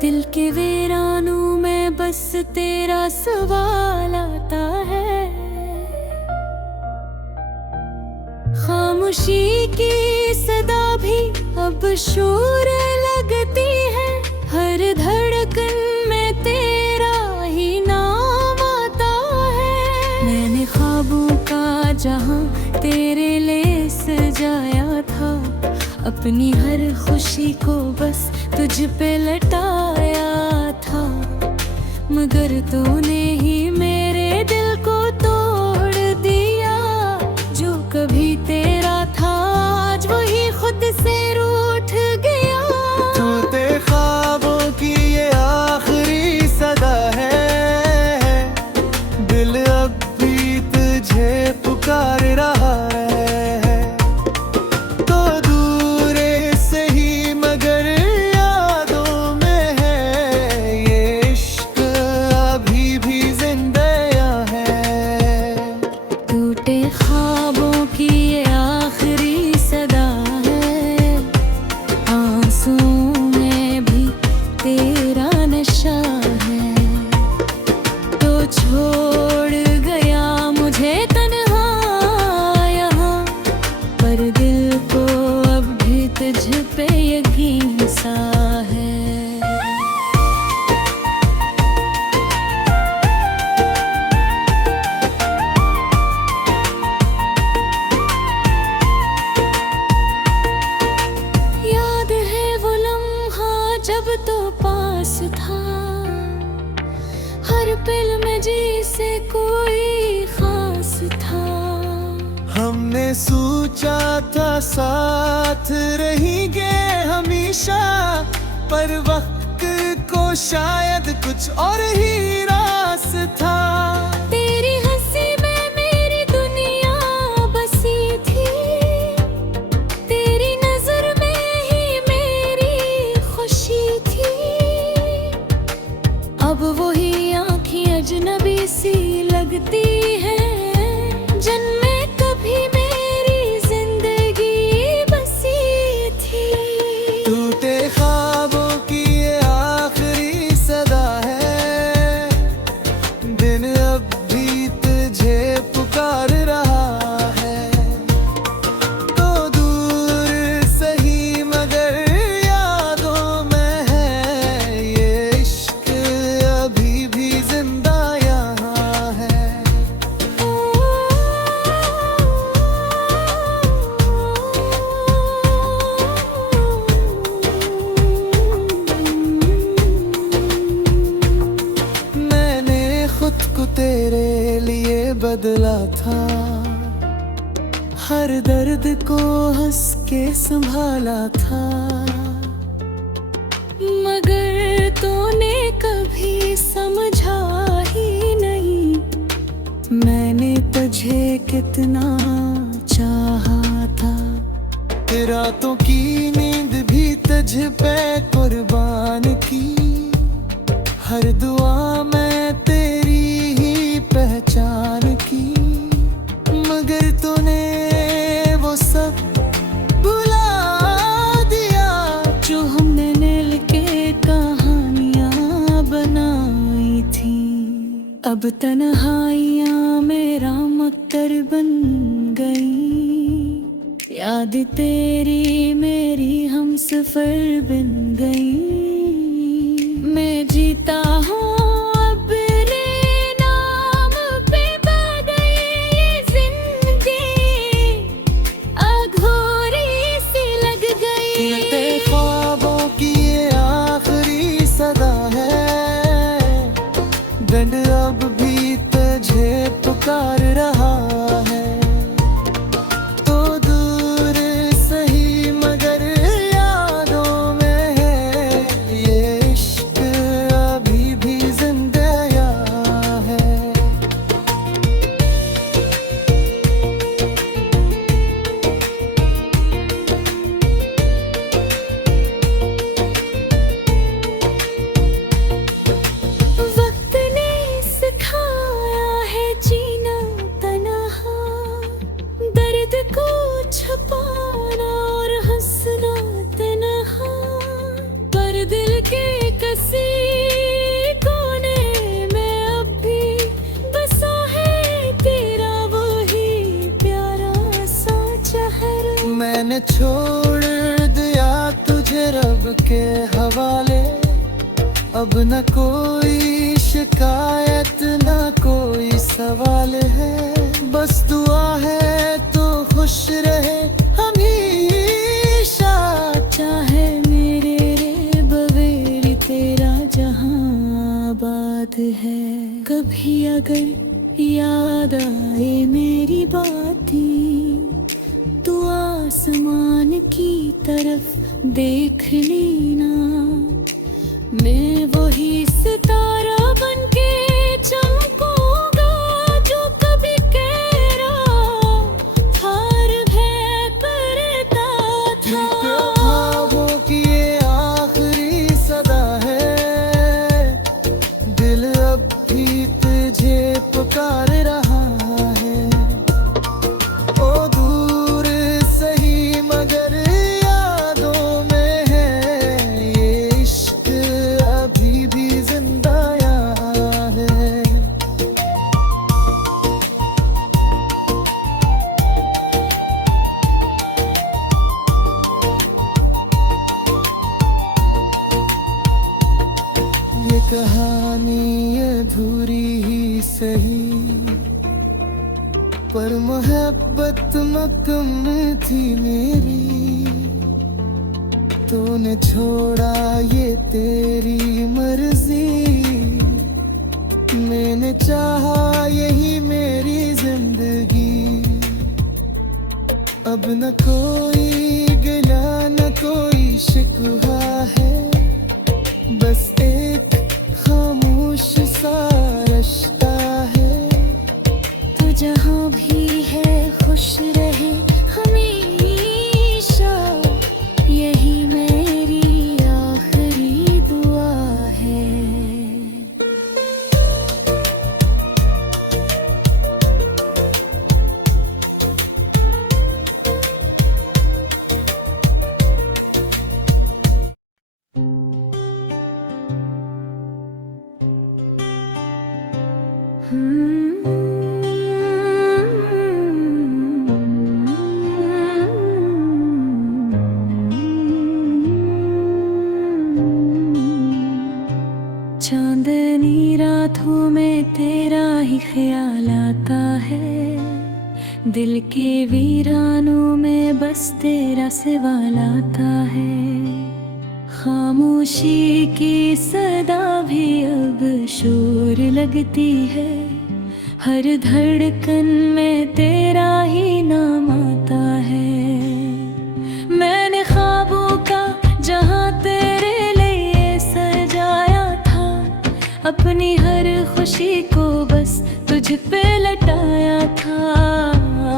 दिल के वीरानों में बस तेरा सवाल आता है। खामोशी की सदा भी अब शोर लगती है। हर धड़कन में तेरा ही नाम आता है। मैंने ख्वाबों का जहां तेरे लिए सजाया था, अपनी हर खुशी को बस तुझ पे लटाया था। मगर तूने ही मेरे दिल को तोड़ दिया। जो कभी तेरा था आज वही खुद से रूठ गया। टूटे ख्वाबों की ये आखिरी सदा है। दिल अब भी तुझे पुकार रहा है। तो दूर से ही मगर यादों में है। ये इश्क अभी भी जिंदा है। टूटे ख्वाबों की ये आखिरी सदा है। आंसुओं में भी तेरा नशा है। तो छोड़ गया मुझे तन्हा यहाँ, पर दिल को अब भी तुझ पे यकीन सा है। याद है वो लम्हा जब तो पास था। हर पल में जैसे कोई खास था। हमने सोचा था साथ रहेंगे हमेशा, पर वक्त को शायद कुछ और ही रास था। तेरी हंसी में मेरी दुनिया बसी थी। तेरी नजर में ही मेरी खुशी थी। अब वही आँखें अजनबी सी लगती है। जन्मे कभी मेरी जिंदगी बसी थी। टूटे ख्वाबों की ये आखिरी सदा है। दिन अब भी तुझे पुकार रहा है। तो दूर सही मगर यादों में है। ये इश्क अभी भी जिंदा यहाँ है। मैंने खुद को तेरे लिए बदला था। हर दर्द को हंस के संभाला था। मगर तूने कभी समझा ही नहीं। मैंने तुझे कितना चाहा था। रातों की नींद भी तुझ पे कुर्बान की। हर दुआ में तेरी ही पहचान की। मगर तूने वो सब भुला दिया। जो हमने मिल के कहानियां बनाई थी। अब तन्हाइयां मेरा मक्तर बन गई। याद तेरी मेरी हम सफर बन गई। मैं जीता हूँ अपने नाम पे बदली ये जिंदगी। अघोरी सी लग गई। टूटे ख्वाबों की ये आखिरी सदा है। दिन अब भी तुझे पुकार रहा है। तो दूर सही मगर यादों में है। ये इश्क अभी भी मैंने छोड़ दिया तुझे रब के हवाले। अब न कोई शिकायत न कोई सवाल है, बस दुआ है तो खुश रहे हमेशा। चाहे मेरे रे बवेरी तेरा जहां आबाद है। कभी अगर याद आए मेरी बातें तो आसमान की तरफ देख लेना। मैं वही सितारा बनके चमकूंगा जो कभी कह रहा हार भय करता था। ख्वाबों की ये आखिरी सदा है, दिल अब भी तुझे पुकार रहा है। ओ दूर सही मगर यादों में है, ये इश्क अभी भी जिंदा है। ये कहानी अधूरी ही सही, पर मोहब्बत मुकम्मल थी मेरी। तूने छोड़ा ये तेरी मर्जी, मैंने चाहा यही मेरी जिंदगी। अब न कोई गिला न कोई शिकवा है, बस एक खामोश सा रिश्ता है। तो जहां भी है खुश रहे हमेशा, यही मेरी आखिरी दुआ है। चांदनी रातों में तेरा ही ख्याल आता है, दिल के वीरानों में बस तेरा सवाल आता है। खामोशी की सदा भी अब शोर लगती है, हर धड़कन में तेरा ही नाम आता है। मैंने ख्वाबों का जहां तेरे लिए सजाया था, अपनी हर खुशी को बस तुझ पे लटाया था।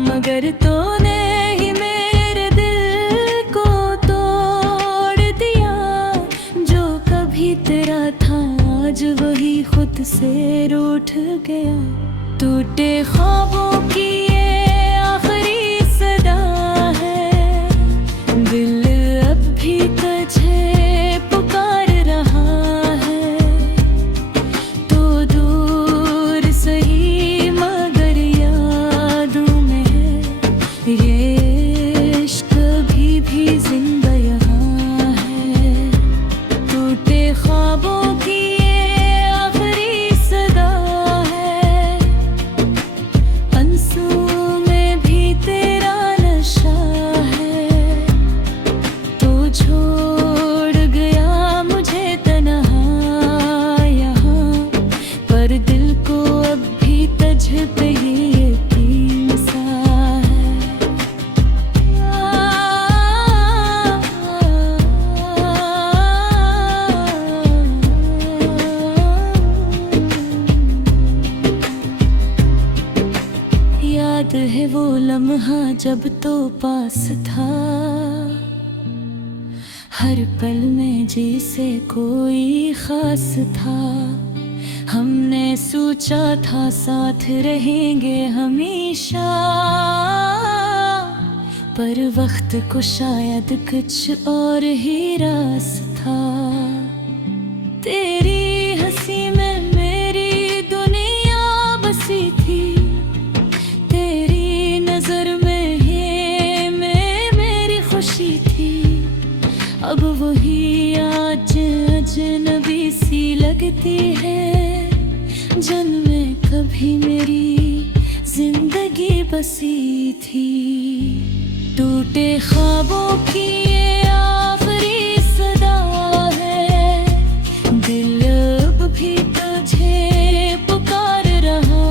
मगर तूने ही मेरे दिल को तोड़ दिया, जो कभी तेरा था आज वही खुद से रूठ गया। टूटे ख्वाबों की ये आखिरी सदा है, दिल अब भी तुझे पुकार रहा है। तो दूर सही मगर यादों में है, ये इश्क भी जिंदा यहाँ है। टूटे ख्वाबों की ये आखिरी सदा है, आंसुओं में भी तेरा नशा है। तो छोड़ गया मुझे तन्हा यहाँ, पर दिल को अब भी तुझ पे ही यकीन सा है। याद है वो लम्हा जब तो पास था, हर पल में जैसे कोई खास था। हमने सोचा था साथ रहेंगे हमेशा, पर वक्त को शायद कुछ और ही रास था। तेरी हंसी में मेरी दुनिया बसी थी, तेरी नजर में ही मैं मेरी आज अजनबी सी लगती है। जन्मे कभी मेरी जिंदगी बसी थी। टूटे ख्वाबों की ये आखिरी सदा है। दिल अब भी तुझे पुकार रहा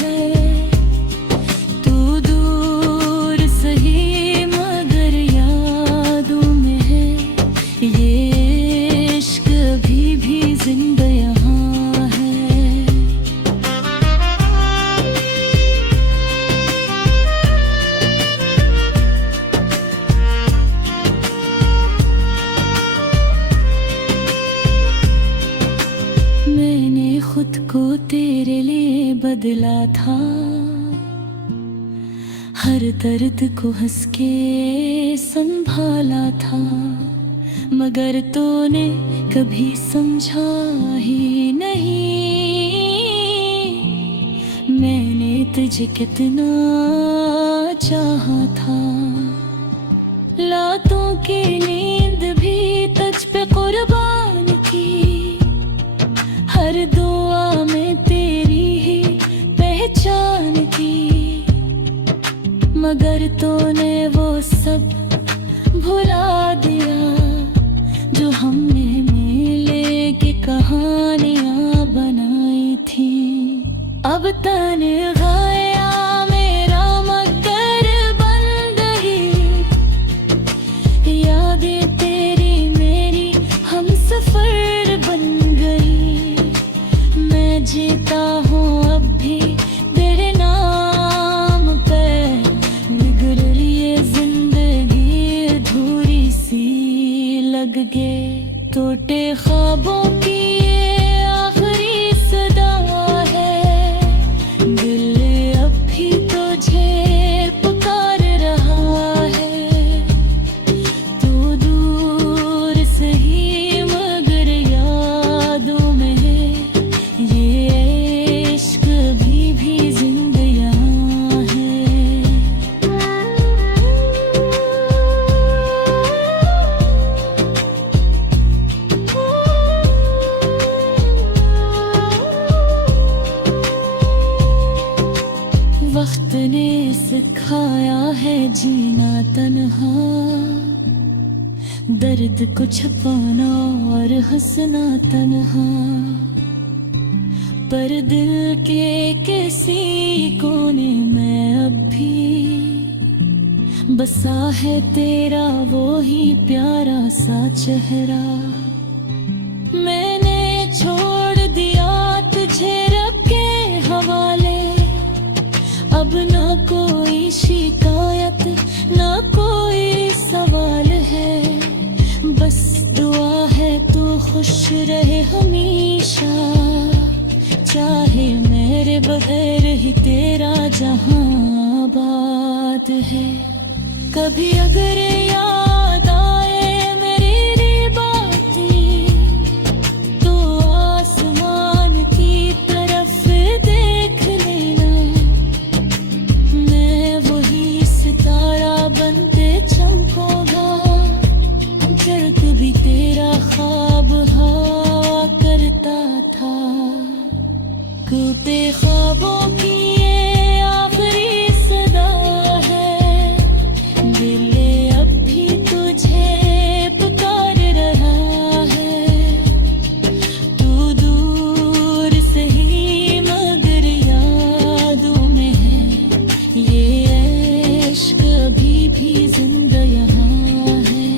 है। तू दूर सही मगर यादों में है। ये इश्क अभी भी जिंदा यहाँ है। मैंने खुद को तेरे लिए बदला था। हर दर्द को हंस के संभाला था। मगर तूने कभी समझा ही नहीं। मैंने तुझे कितना चाहा था। रातों की नींद भी तुझ पे कुर्बान की। हर दुआ में तेरी ही पहचान की। मगर तूने वो सब भुला दिया जो हमने मिले की कहानियां बनाई थी। अब तन्हाया मेरा मगर बंद ही। यादें तेरी मेरी हम सफर बन गई। मैं जीता हूँ अब भी तेरे नाम पे। बिगड़ रही जिंदगी अधूरी सी लग गए। टूटे ख्वाबों की ये आखिरी सदा है। दिल अब भी तुझे पुकार रहा है। तू दूर सही मगर यादों में है। ये इश्क अभी भी जिंदा यहाँ है। वक्त ने सिखाया है जीना तन्हा। दर्द को छुपाना और हंसना तन्हा। पर दिल के किसी कोने में अब भी बसा है तेरा वो ही प्यारा सा चेहरा। मैंने छोड़ दिया तुझे रब के हवाले। अब ना कोई शिकायत ना कोई सवाल है। बस दुआ है तू खुश रहे हमेशा। चाहे मेरे बगैर ही तेरा जहां आबाद है। कभी अगर याद आए मेरी बातें तो आसमान की तरफ देख लेना। मैं वही सितारा बनते चमकूंगा। जब कभी तेरा ख्वाब हवा करता था। टूटे ख्वाबों की ये आखिरी सदा है। दिल अब भी तुझे पुकार रहा है। तू दूर सही मगर यादों में है। ये इश्क अभी भी जिंदा यहाँ है।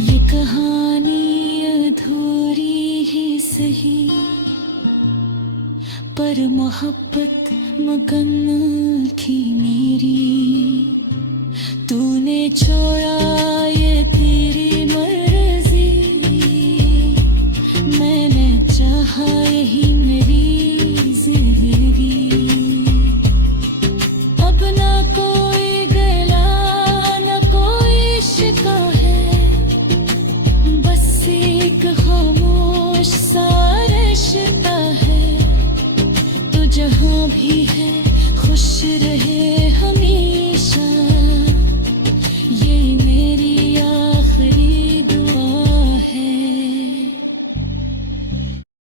ये कहानी अधूरी ही सही। पर मोहब्बत मगन थी मेरी। तूने छोड़ा ये तेरी मर्जी। मैंने चाहा यही मेरी जिंदगी। अब ना कोई गला ना कोई शिका है। बस एक खामोश भी है